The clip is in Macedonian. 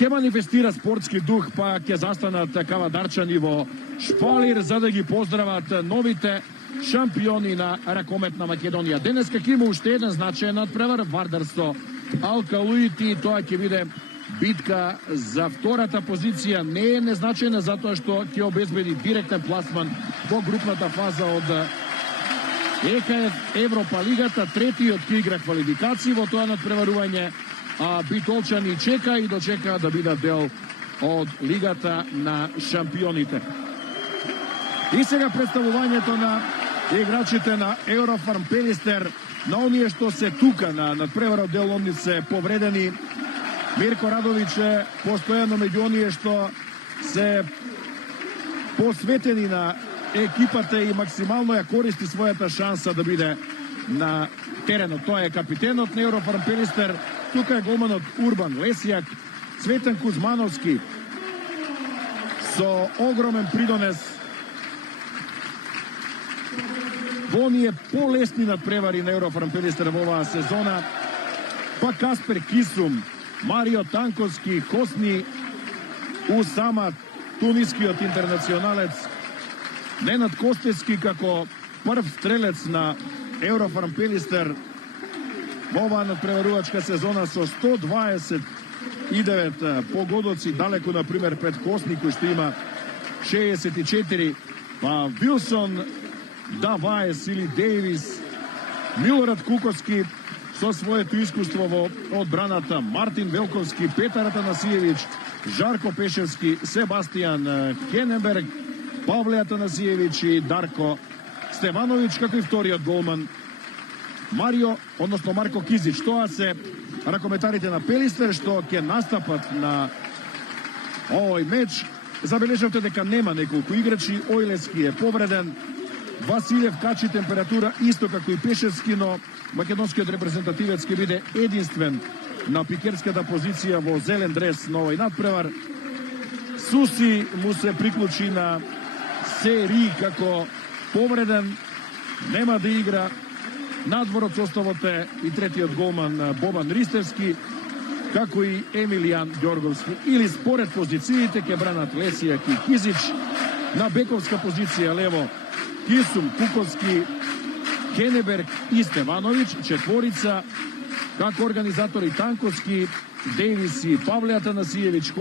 ќе манифестира спортски дух, па ќе застанат кавадарчани во Шпалир за да ги поздрават новите шампиони на ракометна Македонија. Денеска ќе има уште еден значаен надпревар, Вардар со Алкалуити, тоа ќе биде битка за втората позиција. Не е незначајна затоа што ќе обезбеди директен пласман во групната фаза од ЕКФ Европа лигата. Третиот ќе игра квалификации во тоа надпреварување, а битолчани чека и дочека да бидат дел од лигата на шампионите. И сега представувањето на играчите на Еврофарм Пелистер, на оние што се тука на надпреварот, дел од нив се повредени. Мирко Радовиќ е постојано меѓу оние што се посветени на екипата и максимално ја користи својата шанса да биде на теренот. Тоа е капитенот на Еврофарм Пелистер. Тука е голманот Урбан Лесијак, Цветан Кузмановски со огромен придонес во оние полесни надпревари на Еврофарм Пелистер во оваа сезона. Па Каспер Кисум, Марио Танковски, Хосни Усама, тунискиот интернационалец, Ненад Костевски како прв стрелец на Еврофарм Пелистер во оваа надпреварувачка сезона со 129 погодоци, далеку например пред Хосни кој што има 64, па Вилсон, Даваес или Дейвис, Милорад Куковски со своето искуство во одбраната, Мартин Велковски, Петар Атанасиевич, Жарко Пешевски, Себастијан Хенеберг, Павле Атанасиевич и Дарко Стевановиќ, како и вториот голман Марко Кизич. Тоа се ракометарите на Пелистер што ќе настапат на овој меч. Забележавте дека нема неколку играчи, Ојлески е повреден, Василев качи температура исто како и Пешевски, но македонскиот репрезентативец ќе биде единствен на пикерската позиција во зелен дрес на овој надпревар. Суси му се приклучи на Сери како повреден, нема да игра. Надвор од составот е и третиот голман Бобан Ристевски, како и Емилијан Ѓорговски. Или според позициите ќе бранат Лесијак и Кизич. На бековска позиција лево Кисум, Куковски, Хенеберг и Стевановиќ. Четворица како организатори Танковски, Дейвис и Павле Атанасиевич.